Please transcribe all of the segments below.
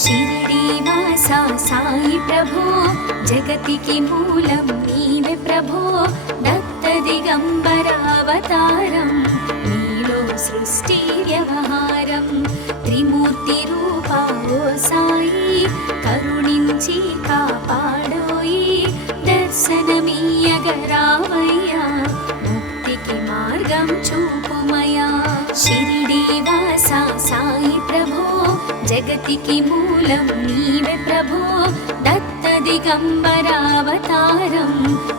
షిరిడీవాసా సాయి ప్రభో జగతికి మూలం నీవే ప్రభో దత్త దిగంబర అవతారం నీలో సృష్టి వ్యవహారం త్రిమూర్తి రూపా ఓ సాయి కరుణించి కాపాడోయి దర్శనమీయగరావయ్యా ముక్తికి మార్గం చూపుమయా షిరిడీవాసా సాయి ప్రభో జగతికి మూలం నీవే ప్రభో దత్త దిగంబర అవతారం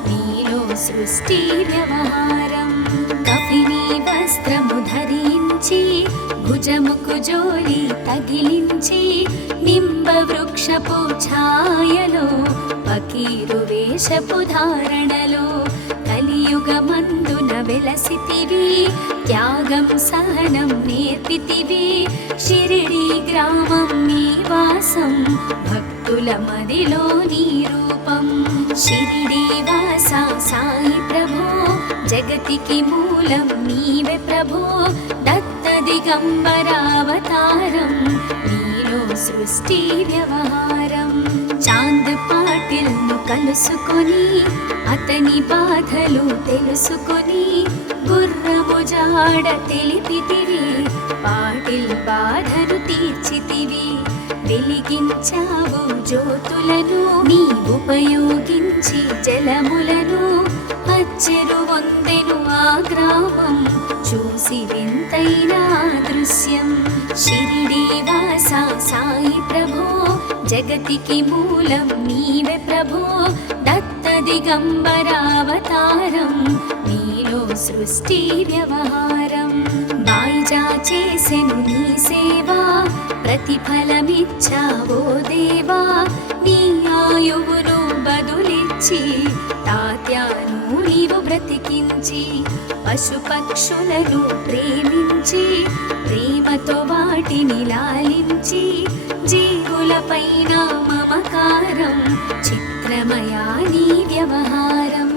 నీలో సృష్టి వ్యవహారం కఫిని వస్త్రము ధరించి భుజముకు జోలి తగిలించి నింబ వృక్షపు ఛాయలో ఫకీరు వేషపు ధారణలో కలియుగమందున వెలసితివి త్యాగం సహనం నేర్పితివి షిరిడి గ్రామం నీ వాసం భక్తుల మదిలో నీ రూపం షిరిడీవాసా సాయి ప్రభో జగతికి మూలం నీవే ప్రభో దత్త దిగంబర అవతారం నీలో సృష్టి వ్యవహారం చాంద్ పాటిల్ను కలుసుకొని అతని బాధలు తెలుసుకొని గుర్రము జాడ తెలిపితివి పాటిల్ బాధను తీర్చితివి వెలిగించావు జ్యోతులను నీ ఉపయోగించి జలములను అచ్చెరు వందెను ఆ గ్రామం చూసి వింతైన దృశ్యం షిరిడీవాసా సాయి ప్రభో జగతికి మూలం నీవే ప్రభో దత్త దిగంబర అవతారం నీలో సృష్టి వ్యవహారం బాయిజా చేసెను నీ సేవా ప్రతిఫలమిచ్చావో దేవా నీ ఆయువును బదులిచ్చి తాత్యాను నీవు బ్రతికించి పశుపక్షులను ప్రేమించి ప్రేమతో వాటిని లాలించి జీవులపైన మమకారం చిత్రమయా నీ వ్యవహారం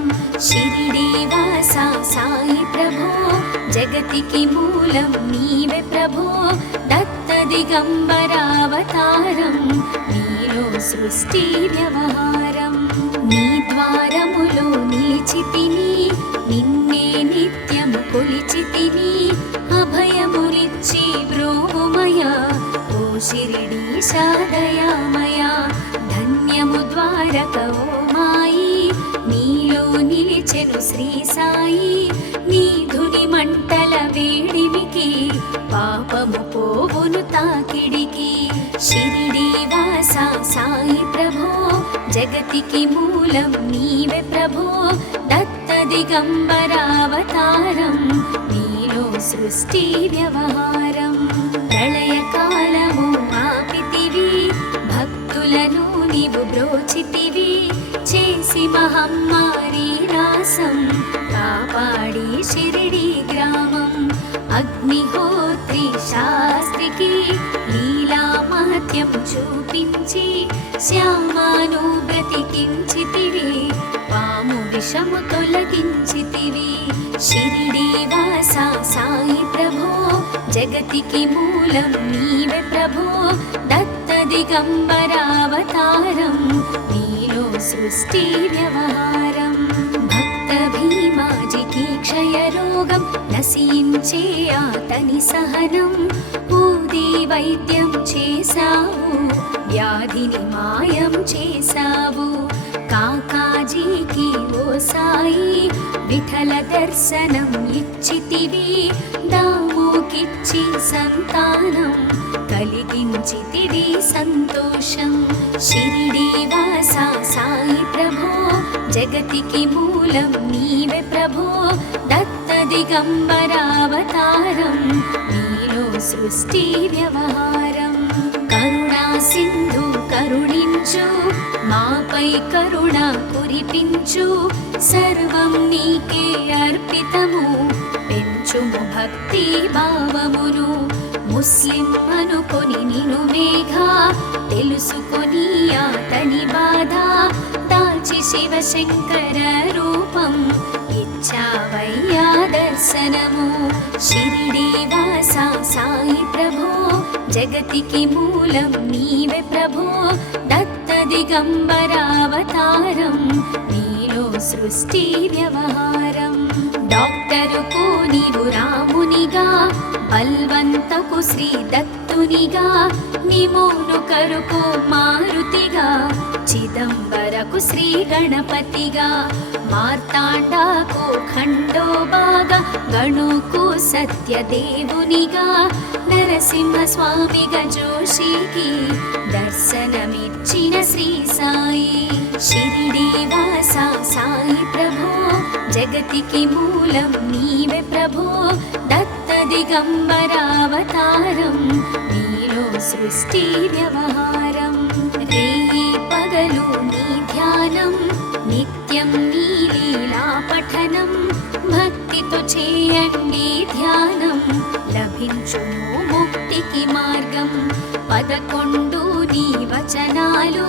షిరిడీవాసా సాయి ప్రభో జగతికి మూలం నీవే ప్రభో దత్త దిగంబర అవతారం నీలో సృష్టి వ్యవహారం నీ ద్వారములో నిలిచితిని నిన్నే నిత్యము కొలిచితిని అభయములిచ్చి బ్రోమయా ఓ షిరిడీశా దయామయా ధన్యము ద్వారక ఓ మాయి నీలో నిలిచెను శ్రీ సాయి నీ ధుని మంటల వేడిమికి పాపము పోవును తాకిడికి షిరిడీవాసా సాయి ప్రభో జగతికి మూలం నీవే ప్రభో దత్త దిగంబర అవతారం నీలో సృష్టి వ్యవహారం ప్రళయకాలము ఆపితివి భక్తులను నీవు బ్రోచితివి చేసి మహమ్మారి నాశం కాపాడి షిరిడి గ్రామం అగ్నిహోత్రి శాస్త్రికి లీలా మహత్యం చూపించి శ్యామాను బ్రతికించితివి పాము విషము తొలగించితివి షిరిడీవాసా సాయి ప్రభో జగతికి మూలం నీవే ప్రభో దత్త దిగంబర అవతారం నీలో సృష్టి వ్యవహారం భక్త భీమాజికి క్షయరోగం నశించే అతని సహనం ఊది వైద్యం చేశావు వ్యాధిని మాయం చేశావు కాకాజీకి ఓ సాయి విఠల దర్శనం ఇచ్చితివి దాముకిచ్చి సంతానం కలిగించితివి సంతోషం షిరిడీవాసా సాయి ప్రభో జగతికి మూలం నీవే ప్రభో దత్త దిగంబర అవతారం నీలో సృష్టి వ్యవహారం కరుణా సింధు కరుణించు మాపై కరుణ కురిపించు సర్వం నీకే అర్పితము పెంచుము భక్తి భావమును ముస్లిం అనుకొని నిను మేఘా తెలుసుకొని అతని బాధ దాచి శివశంకర రూపం ఇచ్చావయ్యా దర్శనము. షిరిడి వాసా సాయి ప్రభో, జగతికి మూలం నీవే ప్రభో. దత్త దిగంబరావతారం, నీలో సృష్టి వ్యవహారం. డాక్టరుకు నీవు రామునిగా, బల్వంతకు శ్రీ దత్తునిగా, నిమోను కరుకు మారుతిగా, చిదంబరకు శ్రీ గణపతిగా, మార్తాండాకు ఖండోబాగా, గణుకు సత్యదేవునిగా, నరసింహ స్వామిగా జోషికి దర్శనమిచ్చిన శ్రీ సాయి. షిరిడి వాసా సాయి ప్రభో, జగతికి మూలం నీవే ప్రభో. దత్త దిగంబరావతారం, నీలో సృష్టి వ్యవహారం. రేయి పగలు నీ ధ్యానం, నిత్యం నీ లీలా పఠనం. భక్తితో చేయండి ధ్యానం, లభించును ముక్తికి మార్గం. 11 నీ వచనాలు,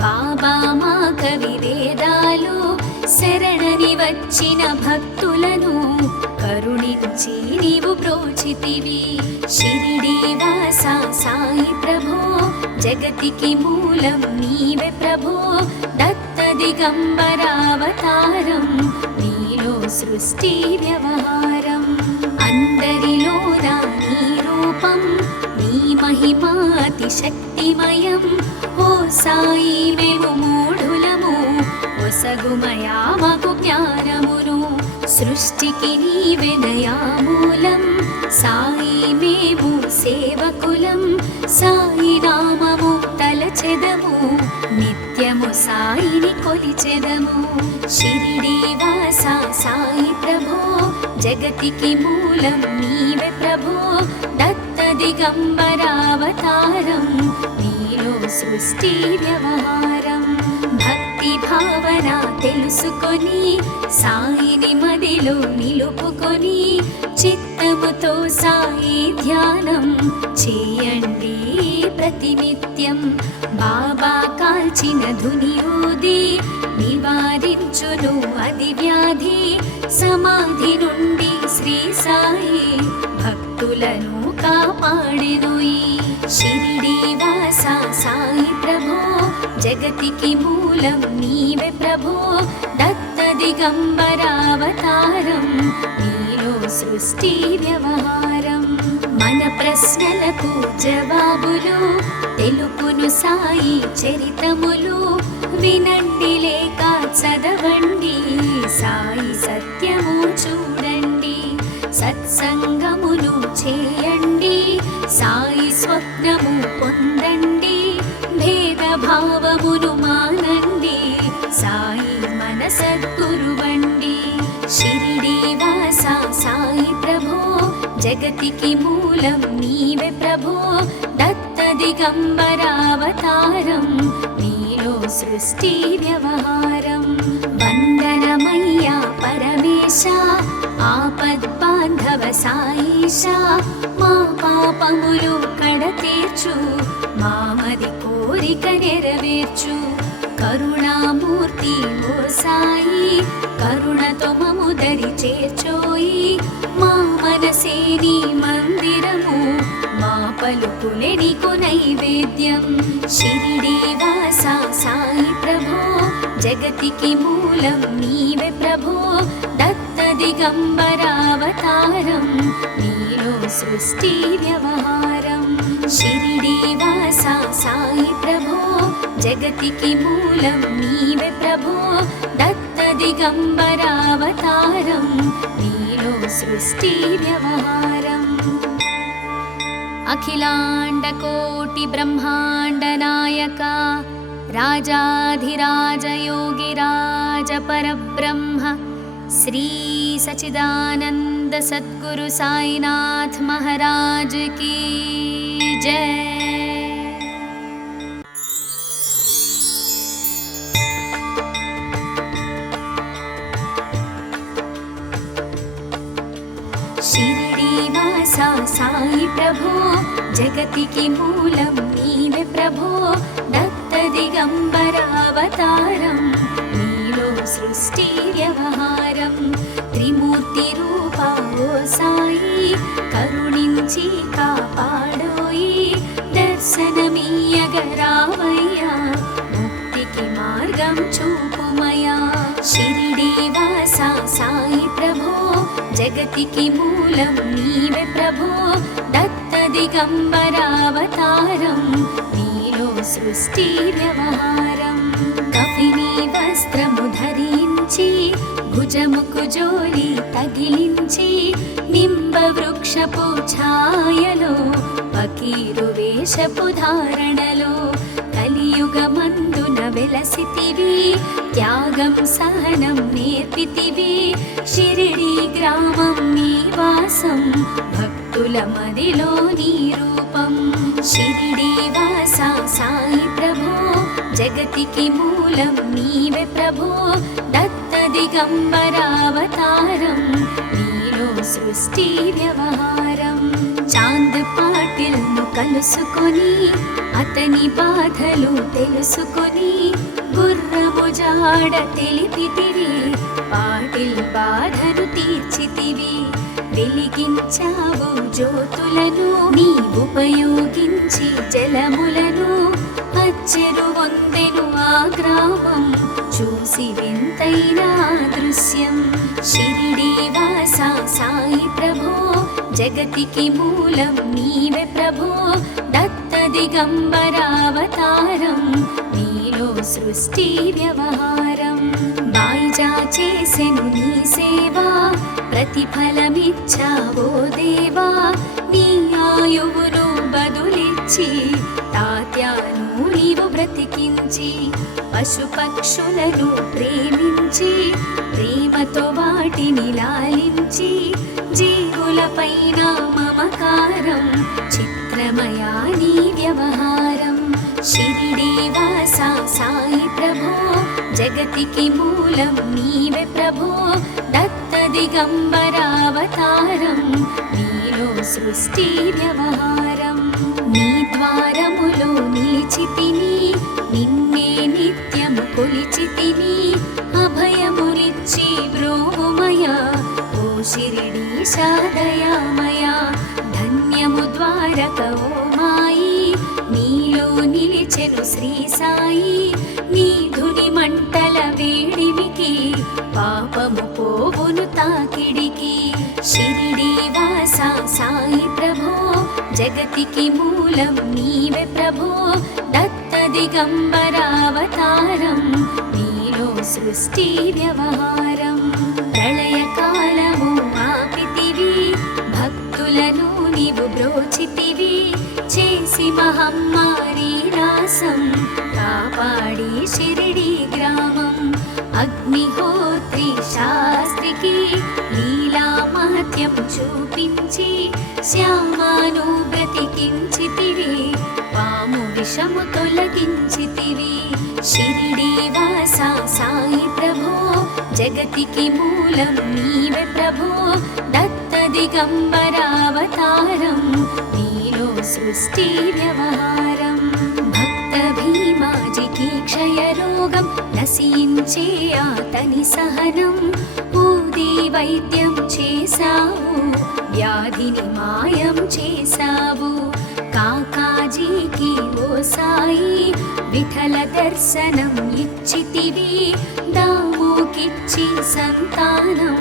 బాబా మా కవి వేదాలు. శరణని వచ్చిన భక్తులను కరుణించి నీవు బ్రోచితివి. షిరిడి వాసా సాయి ప్రభో, జగతికి మూలం నీవే ప్రభో. దత్త దిగంబరావతారం, నీలో సృష్టి వ్యవహారం. అందరిలోన నీ రూపం, నీ మహిమా అతి శక్తిమయం. ఓ సాయి మేము మూఢులము, ఒసగుమయా మాకు జ్ఞానమును. సృష్టికి నీవెనయా మూలం, సాయి మేము సేవకులం. సాయి నామము తలచెదము, నిత్యము సాయిని కొలిచెదము. షిరిడి వాసా సాయి ప్రభో, జగతికి మూలం నీవే ప్రభో. దత్త దిగంబరావతారం, నీలో సృష్టి వ్యవహారం. భక్తి భావన తెలుసుకొని, సాయిని మదిలో నిలుపుకొని, చిత్తముతో సాయి ధ్యానం చేయండి ప్రతినిత్యం. బాబా కాల్చిన ధునియూది, నివారించును అది వ్యాధి. సమాధి నుండి శ్రీ సాయి భక్తులను కాపాడెనోయి. షిరిడి వాసా సాయి ప్రభో, జగతికి మూలం నీవే ప్రభో. దత్త దిగంబరావతారం, నీలో సృష్టి వ్యవహారం. మన ప్రశ్నలకు జవాబులు తెలుపును సాయి చరితములు. వినండి లేక చదవండి, సాయి సత్యము చూడండి. సత్సంగమును చేయండి, సాయి స్వప్నము పొందండి. భేదభావమును మానండి, సాయి మన సద్గురువండి. షిరిడి వాసా సాయి ప్రభో, జగతికి మూలం నీవే ప్రభో. దత్త దిగంబరావతారం, నీలో సృష్టి వ్యవహారం. వందనమయ్యా పరమేశ, ఆపద్బాంధవ సాయిష. మా పాపములు కడతీర్చు, మామది కోరిక నెరవేర్చు. కరుణామూర్తి ఓ సాయి, కరుణతో మము దరి చేర్చోయి. మా మనసే నీ మందిరము, మా పలుకులే నీకు నైవేద్యం. షిరిడి వాసా సాయి ప్రభో, జగతికి మూలం నీవే ప్రభో. దత్త దిగంబరావతారం, నీలో సృష్టి వ్యవహారం. షిరిడి వాసా సాయి ప్రభో, జగతికి మూలం నీవే ప్రభో. దత్త దిగంబరావతారం, నీలో సృష్టి వ్యవహారం. అఖిలాండ కోటి బ్రహ్మాండ నాయక, రాజాధిరాజ యోగిరాజ పరబ్రహ్మ, శ్రీ సచిదానంద సద్గురు సాయినాథ్ महाराज की जय. షిరిడి వాసా సాయి ప్రభో, జగతికి మూలం నీవే ప్రభో. దత్త దిగంబరావతారం, నీలో సృష్టి వ్యవహారం. త్రిమూర్తి రూపా ఓ సాయి కరుణించి కాపాడోయి దర్శనమీయగరావయ్యా ముక్తికి మార్గం చూపుమయా షిరిడీవాసా సాయి ప్రభో జగతికి మూలం నీవే ప్రభో దత్త దిగంబరావతారం నీలో సృష్టి వ్యవహారం కఫిని వస్త్రము ధరించి భుజముకు జోలి తగిలించి నింబ వృక్షపు ఛాయలో ఫకీరు వేషపు ధారణలో కలియుగమందున వెలసితివి త్యాగం సహనం నేర్పితివి షిరిడి గ్రామం నీ వాసం భక్తుల మదిలో నీ రూపం షిరిడీవాసా సాయి ప్రభో జగతికి మూలం నీవే ప్రభో దత్త దిగంబరావతారం నీలో సృష్టి వ్యవహారం చాంద్ పాటిల్ ను కలుసుకొని అతని బాధలు తెలుసుకొని గుర్రము జాడ తెలిపితివి పాటిల్ బాధను తీర్చితివి వెలిగించావు జ్యోతులను నీ ఉపయోగించి జలములను అచ్చెరు వందెను ఆ గ్రామం చూసి వింతైన దృశ్యం షిరిడీవాసా సాయి ప్రభో జగతికి మూలం నీవే ప్రభో దత్త దిగంబరావతారం నీలో సృష్టి వ్యవహారం బాయిజా చేసెను నీ సేవా ప్రతిఫలమిచ్చావో దేవా నీ ఆయువును బదులిచ్చి తాత్యాను నీవు బ్రతికించి పశుపక్షులను ప్రేమించి ప్రేమతో వాటిని లాలించి జీవులపైన మమకారం చిత్రమయా నీ వ్యవహారం షిరిడీవాసా సాయి ప్రభో జగతికి మూలం నీవే ప్రభో దత్త దిగంబరావతారం నీలో సృష్టి వ్యవహారం నీ ద్వారములో నిలిచితిని నిన్నే నిత్యము కొలిచితిని అభయమునిచ్చి బ్రోవుమయా ఓ షిరిడీశా దయామయా ధన్యము ద్వారక ఓ మాయి నీలో నిలిచెను శ్రీ సాయి నీ ధుని మంటల వేడిమికి పాపము పోవును తాకిడికి షిరిడీవాసా సాయి ప్రభో జగతికి మూలం నీవే ప్రభో దత్త దిగంబరావతారం నీలో సృష్టి వ్యవహారం ప్రళయకాలము ఆపితివి భక్తులను నీవు బ్రోచితివి చేసి మహమ్మారి నాశం కాపాడి షిరిడి గ్రామం అగ్నిహోత్రి శాస్త్రికి లీలా మహత్యం చూపించి శ్యామాను బ్రతికించితివి పాము విషము తొలగించితివి షిరిడీవాసా సాయి ప్రభో జగతికి మూలం నీవే ప్రభో దత్త దిగంబరావతారం నీలో సృష్టి వ్యవహారం భక్త భీమాజికి క్షయరోగం నశించే అతని సహనం ఊది వైద్యం చేశావు వ్యాధిని మాయం చేశావు కాకాజీకి ఓ సాయి విఠల దర్శనం ఇచ్చితివి దామోకిచ్చి సంతానం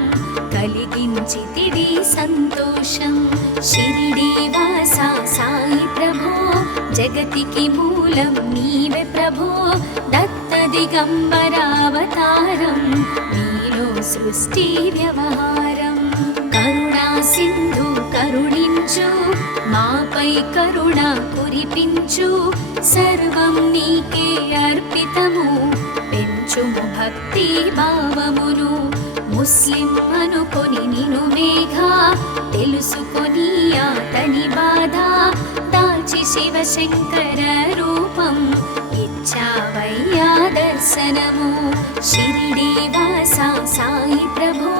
కలిగించితివి సంతోషం షిరిడీవాసా సాయి ప్రభో జగతికి మూలం నీవే ప్రభో దత్త దిగంబరావతారం నీలో సృష్టి వ్యవహారం కరుణా సింధు కరుణించు మాపై కరుణ కురిపించు సర్వం నీకే అర్పితము పెంచుము భక్తి భావమును ముస్లిం అనుకొని నిను మేఘా తెలుసుకొని అతని బాధ దాచి శివశంకర రూపం ఇచ్చావయ్యా దర్శనము షిరిడీవాసా సాయి ప్రభో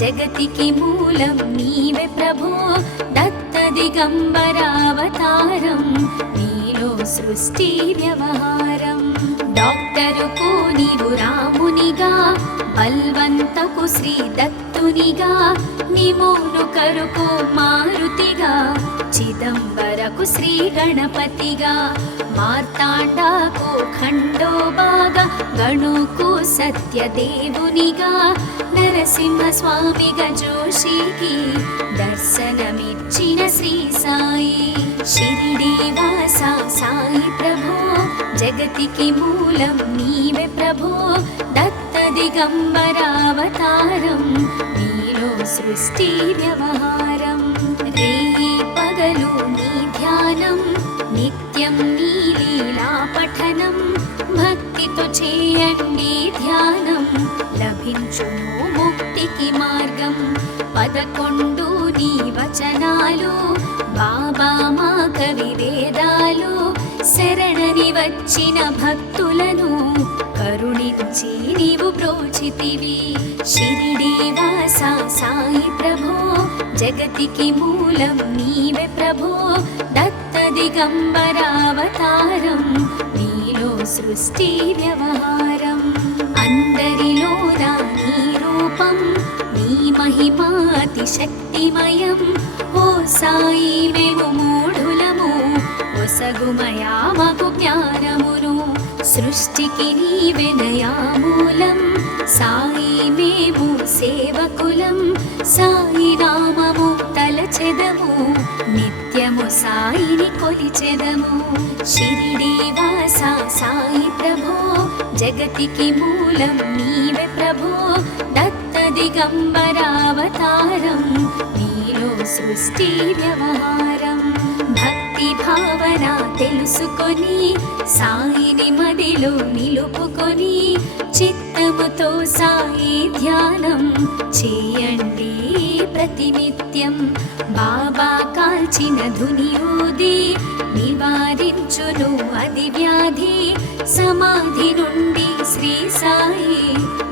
జగతికి మూలం నీవే ప్రభో దత్త దిగంబరావతారం నీలో సృష్టి వ్యవహారం డాక్టరుకు నీవు రామునిగా బల్వంతకు శ్రీ దత్త భక్తునిగా నిమోను కరుకు మారుతిగా చిదంబరకు శ్రీ గణపతిగా మార్తాండాకు ఖండోబాగా గణుకు సత్యదేవునిగా నరసింహ స్వామిగా జోషికి దర్శనమిచ్చిన శ్రీ సాయి షిరిడీవాస సాయి ప్రభో జగతికి మూలం నీవే ప్రభో దత్త దిగంబరావతారం నీలో సృష్టి వ్యవహారం రేయి పగలు నీ ధ్యానం నిత్యం నీ లీలా పఠనం భక్తితో చేయండి ధ్యానం లభించును ముక్తికి మార్గం 11 నీ వచనాలు బాబా మా కవి వేదాలు శరణని వచ్చిన భక్తులను కరుణించి నీవు బ్రోచితివి షిరిడీవాస సాయి ప్రభో జగతికి మూలం నీవే ప్రభో దత్త దిగంబరావతారం నీలో సృష్టి వ్యవహారం అందరిలోన నీ రూపం నీ మహిమాతి శక్తిమయం ఓ సాయి మేము మూఢులము ఒసగుమయా మాకు జ్ఞానమును సృష్టికి నీవెనయా మూలం సాయి మేము సేవకులం సాయి నామము తలచెదము నిత్యము సాయిని కొలిచెదము షిరిడీవాస సాయి ప్రభో జగతికి మూలం నీవే ప్రభో దత్త దిగంబరావతారం నీలో సృష్టి వ్యవహారం భక్తి భావన తెలుసుకొని సాయిని మదిలో నిలుపుకొని చిత్తముతో సాయి ధ్యానం చేయండి ప్రతినిత్యం బాబా కాల్చిన ధుని ఊది నివారించును అది వ్యాధి సమాధి నుండి శ్రీ సాయి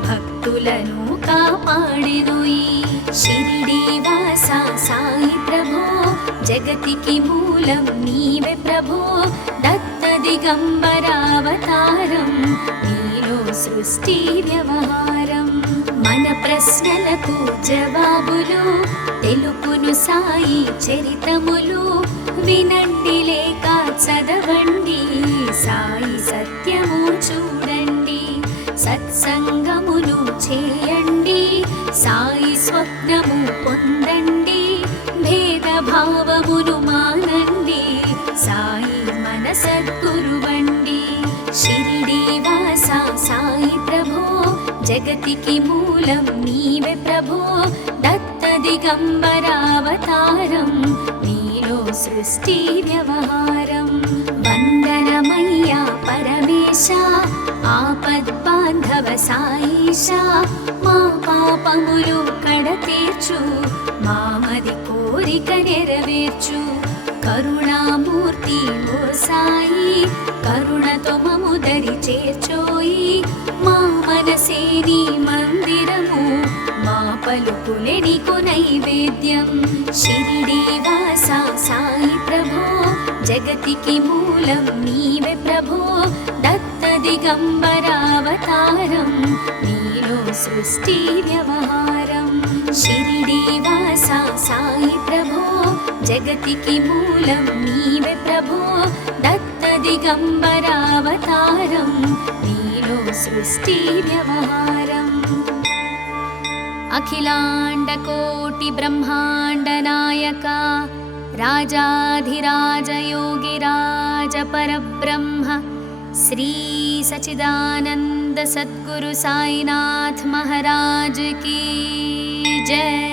భక్తులను కాపాడెను ఈ షిరిడీవాస సాయి ప్రభో జగతికి మూలం నీవే ప్రభో దత్త దిగంబరావతారం నీలో సృష్టి వ్యవహారం మన ప్రశ్నలకు జవాబులు తెలుపును సాయి చరితములు వినండి లేక చదవండి సాయి సత్యము చూడండి సత్సంగమును చేయండి సాయి స్వప్నము పొందండి భేదభావమును మానండి సాయి మన సద్గురువండి షిరిడీవాస సాయి ప్రభో జగతికి మూలం నీవే ప్రభో దత్త దిగంబరావతారం నీలో సృష్టి వ్యవహారం వందనమయ్యా పరమేశ ఆపద్బాంధవ సాయిష మా పాపములు కడతీర్చు మామది కోరిక నెరవేర్చు కరుణామూర్తి ఓ సాయి కరుణతో మము దరి చేర్చోయి మా మనసే నీ మందిరము మా పలుకులే నీకు నైవేద్యం షిరిడీవాస సాయి ప్రభో జగతికి మూలం నీవే ప్రభో దత్త దిగంబరావతారం నీలో సృష్టి వ్యవహారం షిరిడీవాస సాయి ప్రభో జగతికి మూలం నీవే ప్రభో దత్త దిగంబరావతారం నీలో సృష్టి వ్యవహారం అఖిలాండ కోటి బ్రహ్మాండ నాయక రాజాధిరాజ యోగిరాజ పరబ్రహ్మ శ్రీ సచిదానంద సద్గురు సాయినాథ్ మహారాజ్ की जय।